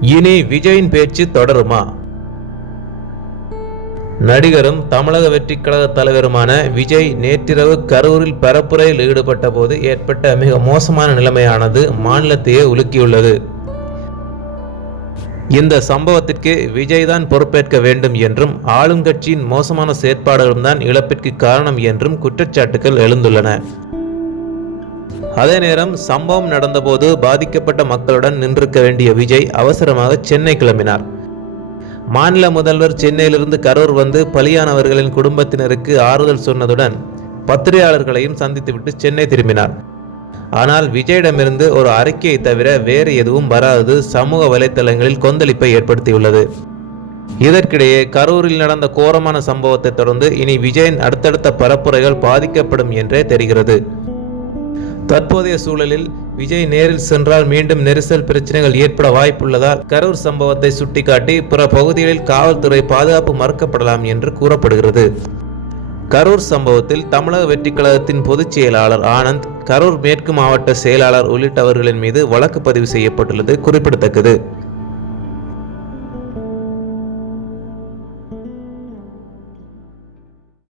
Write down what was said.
இனி விஜயின் பேச்சு தொடருமா? நடிகரும் தமிழக வெற்றிக் கழக தலைவருமான விஜய் நேற்றிரவு கரூரில் பரப்புரையில் ஈடுபட்ட போது ஏற்பட்ட மிக மோசமான நிலைமையானது மாநிலத்தையே உலுக்கியுள்ளது. இந்த சம்பவத்திற்கு விஜய் தான் பொறுப்பேற்க வேண்டும் என்றும் ஆளும் கட்சியின் மோசமான செயற்பாடுகளும் தான் இழப்பிற்கு காரணம் என்றும் குற்றச்சாட்டுகள் எழுந்துள்ளன. அதே நேரம் சம்பவம் நடந்தபோது பாதிக்கப்பட்ட மக்களுடன் நின்றிருக்க வேண்டிய விஜய் அவசரமாக சென்னை கிளம்பினார். மாநில முதல்வர் சென்னையிலிருந்து கரூர் வந்து பலியானவர்களின் குடும்பத்தினருக்கு ஆறுதல் சொன்னதுடன் பத்திரிகையாளர்களையும் சந்தித்துவிட்டு சென்னை திரும்பினார். ஆனால் விஜயிடமிருந்து ஒரு அறிக்கையை தவிர வேறு எதுவும் வராதது சமூக வலைத்தளங்களில் கொந்தளிப்பை ஏற்படுத்தியுள்ளது. இதற்கிடையே கரூரில் நடந்த கோரமான சம்பவத்தை தொடர்ந்து இனி விஜயின் அடுத்தடுத்த பரப்புரைகள் பாதிக்கப்படும் என்றே தெரிகிறது. தற்போதைய சூழலில் விஜய் நேரில் சென்றால் மீண்டும் நெரிசல் பிரச்சனைகள் ஏற்பட வாய்ப்புள்ளதால் கரூர் சம்பவத்தை சுட்டிக்காட்டி பிற பகுதிகளில் காவல்துறை பாதுகாப்பு மறுக்கப்படலாம் என்று கூறப்படுகிறது. கரூர் சம்பவத்தில் தமிழக வெற்றிக் கழகத்தின் பொதுச் செயலாளர் ஆனந்த் கரூர் மேற்கு மாவட்ட செயலாளர் உள்ளிட்டவர்களின் மீது வழக்கு பதிவு செய்யப்பட்டுள்ளது குறிப்பிடத்தக்கது.